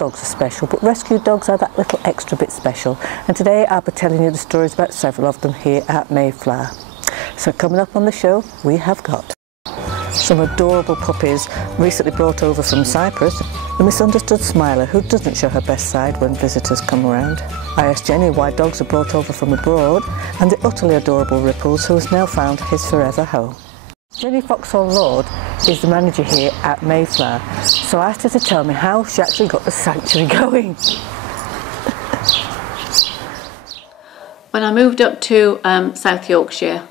dogs are special, but rescue dogs are that little extra bit special. And today I'll be telling you the stories about several of them here at Mayflower. So coming up on the show, we have got some adorable puppies recently brought over from Cyprus, the misunderstood Smiler who doesn't show her best side when visitors come around. I asked Jenny why dogs are brought over from abroad, and the utterly adorable Ripples who has now found his forever home. Jenny Foxhall-Lord is the manager here at Mayflower, so I asked her to tell me how she actually got the sanctuary going. When I moved up to South Yorkshire,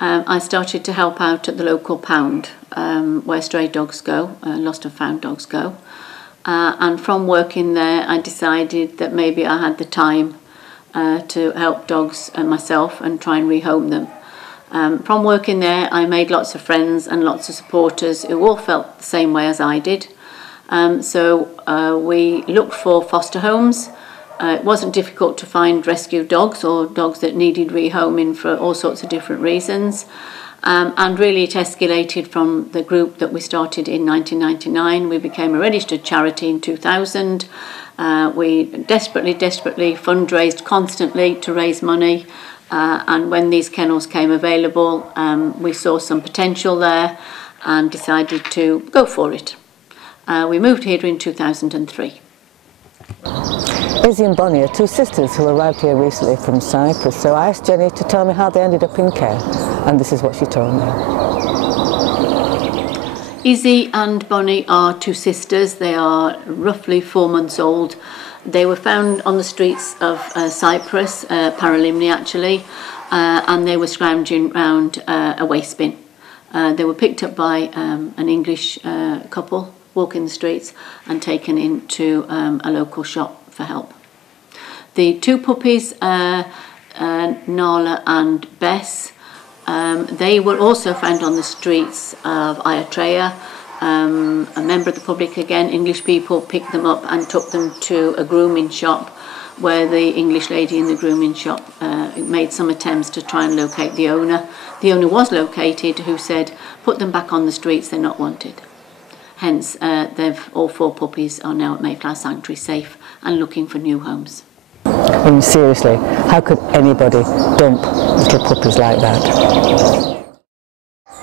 I started to help out at the local pound where stray dogs go, lost and found dogs go. And from working there, I decided that maybe I had the time to help dogs myself and try and rehome them. From working there, I made lots of friends and lots of supporters who all felt the same way as I did. So we looked for foster homes. It wasn't difficult to find rescue dogs or dogs that needed rehoming for all sorts of different reasons. And really it escalated from the group that we started in 1999. We became a registered charity in 2000. We desperately fundraised constantly to raise money. And when these kennels came available, we saw some potential there and decided to go for it. We moved here in 2003. Izzy and Bonnie are two sisters who arrived here recently from Cyprus, so I asked Jenny to tell me how they ended up in care, and this is what she told me. Izzy and Bonnie are two sisters. They are roughly 4 months old. They were found on the streets of Cyprus, Paralimni actually, and they were scrounging around a waste bin. They were picked up by an English couple walking the streets and taken into a local shop for help. The two puppies, Nala and Bess, they were also found on the streets of Eritrea. A member of the public, again, English people, picked them up and took them to a grooming shop where the English lady in the grooming shop made some attempts to try and locate the owner. The owner was located, who said, put them back on the streets, they're not wanted. Hence, all 4 puppies are now at Mayflower Sanctuary, safe and looking for new homes. I mean, seriously, how could anybody dump little puppies like that?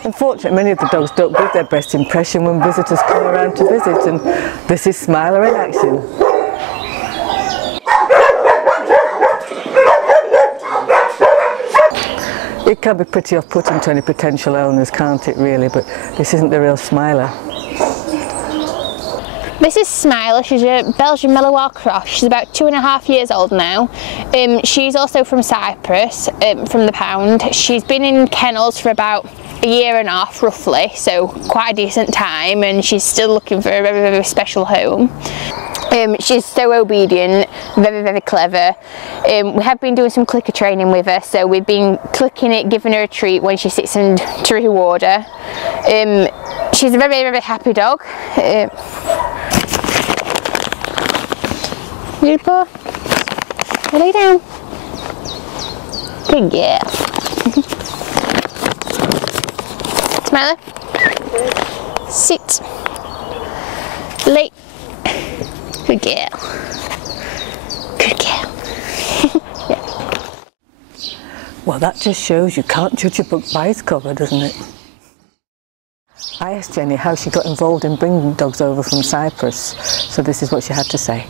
Unfortunately, many of the dogs don't give their best impression when visitors come around to visit, and this is Smiler in action. It can be pretty off-putting to any potential owners, can't it really, but this isn't the real Smiler. This is Smiler. She's a Belgian Malinois cross. She's about 2.5 years old now. She's also from Cyprus, from the pound. She's been in kennels for about 1.5 years roughly, so quite a decent time, and she's still looking for a very special home. She's so obedient, very clever. We have been doing some clicker training with her, so we've been clicking it, giving her a treat when she sits in to reward her. She's a very happy dog. Beautiful. Lay down. Good girl. Smiler. Sit. Lay. Good girl. Good girl. Yeah. Well, that just shows you can't judge a book by its cover, doesn't it? I asked Jenny how she got involved in bringing dogs over from Cyprus, so this is what she had to say.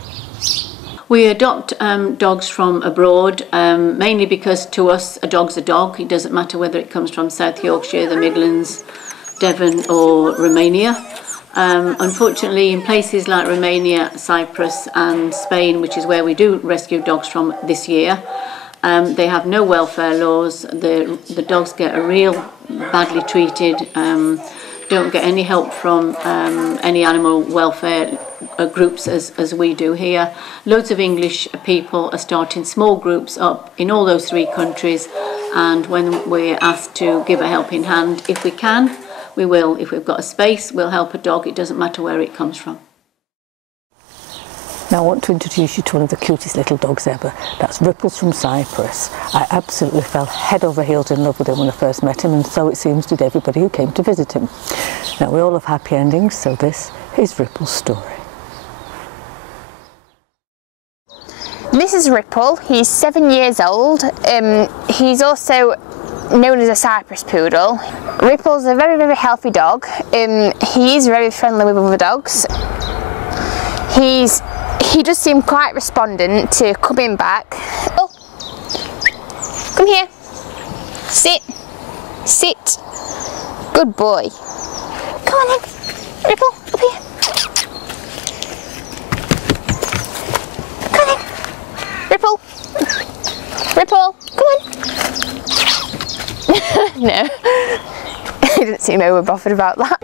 We adopt dogs from abroad, mainly because to us a dog's a dog. It doesn't matter whether it comes from South Yorkshire, the Midlands, Devon or Romania. Unfortunately, in places like Romania, Cyprus and Spain, which is where we do rescue dogs from this year, they have no welfare laws. The dogs get a real badly treated, don't get any help from any animal welfare groups as we do here. Loads of English people are starting small groups up in all those 3 countries, and when we're asked to give a helping hand, if we can, we will. If we've got a space, we'll help a dog. It doesn't matter where it comes from. Now I want to introduce you to one of the cutest little dogs ever. That's Ripples from Cyprus. I absolutely fell head over heels in love with him when I first met him, and so it seems did everybody who came to visit him. Now we all have happy endings, so this is Ripples' story. This is Ripple. He's 7 years old. He's also known as a Cyprus poodle. Ripple's a very, very healthy dog. He is very friendly with other dogs. He does seem quite respondent to coming back. Oh, come here. Sit. Sit. Good boy. Come on then. Ripple, up here. Come on then. Ripple. Ripple, come on. No. He didn't seem over bothered about that.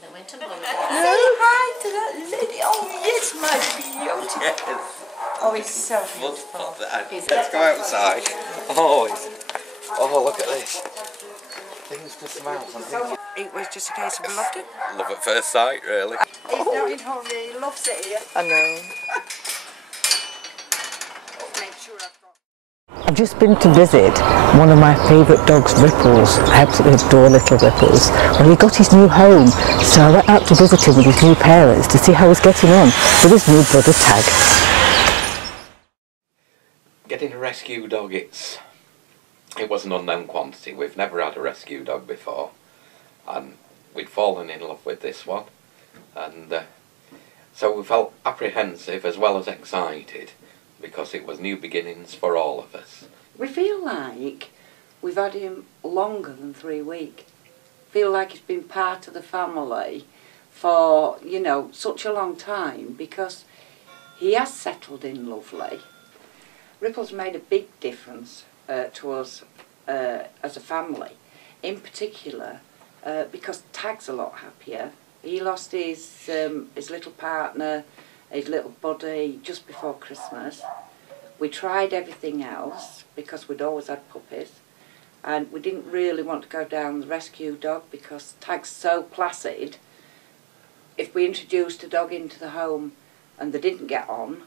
They went on holiday. Hi to that lady. Oh yes, my beauty. Yes. Oh, it's so Wonderful. Let's go outside. Oh, look at this. Things to smell. It was just a case of loved it. Love at first sight, really. He's not in hurry. He loves it here. I know. Make sure I've got. I've just been to visit one of my favourite dogs, Ripples. I absolutely adore little Ripples. Well, he got his new home, so I went out to visit him with his new parents to see how he's getting on with his new brother Tag. Getting a rescue dog, it was an unknown quantity. We've never had a rescue dog before, and we'd fallen in love with this one, and so we felt apprehensive as well as excited, because it was new beginnings for all of us. We feel like we've had him longer than 3 weeks. Feel like he's been part of the family for, you know, such a long time, because he has settled in lovely. Ripple's made a big difference to us as a family, in particular because Tag's a lot happier. He lost his little partner, his little buddy, just before Christmas. We tried everything else because we'd always had puppies, and we didn't really want to go down the rescue dog because Tag's so placid. If we introduced a dog into the home and they didn't get on,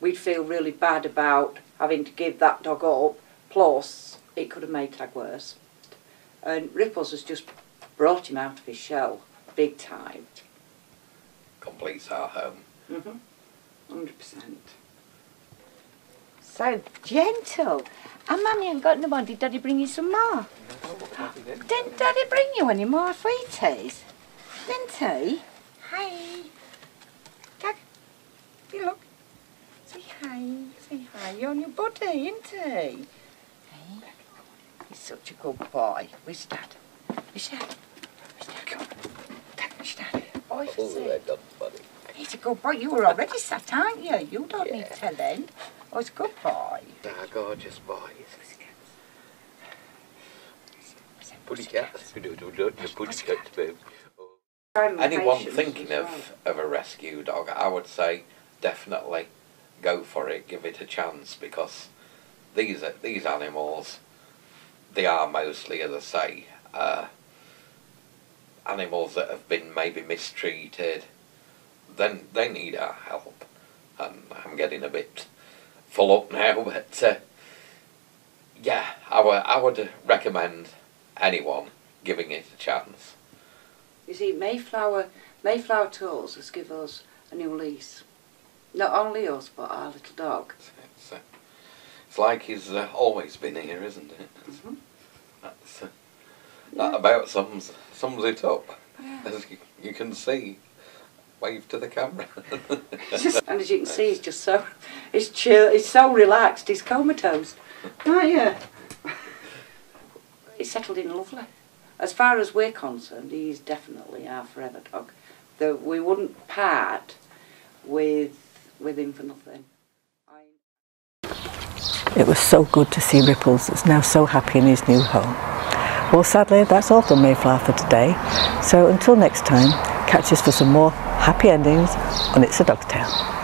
we'd feel really bad about having to give that dog up, plus it could have made Tag worse. And Ripples has just brought him out of his shell, big time. Completes our home. 100%. So gentle. And Mummy ain't got no one. Did Daddy bring you some more? Didn't Daddy bring you any more sweeties? Didn't he? Hi. Tag. You look. Say hi. Say hi. You're your buddy, isn't he? Hey. He's such a good boy. Where's Dad? Where's Dad? Where's Dad? Come on. Dad, where's Dad? Oh, he's a good boy. You were already sat, aren't you? You don't need telling. Oh, it's a good boy. They're gorgeous boys. Pussycats. Anyone thinking of a rescue dog, I would say definitely go for it, give it a chance, because these animals, they are mostly, as I say, animals that have been maybe mistreated. Then they need our help, and I'm getting a bit full up now, but yeah, I would recommend anyone giving it a chance. You see, Mayflower Tools has given us a new lease. Not only us, but our little dog. It's like he's always been here, isn't it? That about sums it up, as you can see. Wave to the camera. And as you can see, he's just so, he's chill, he's so relaxed, he's comatose. Aren't you? He's settled in lovely. As far as we're concerned, he's definitely our forever dog. We wouldn't part with him for nothing. It was so good to see Ripples that's now so happy in his new home. Well, sadly, that's all from Mayflower for today. So until next time, catch us for some more happy endings on It's a Dog's Tale.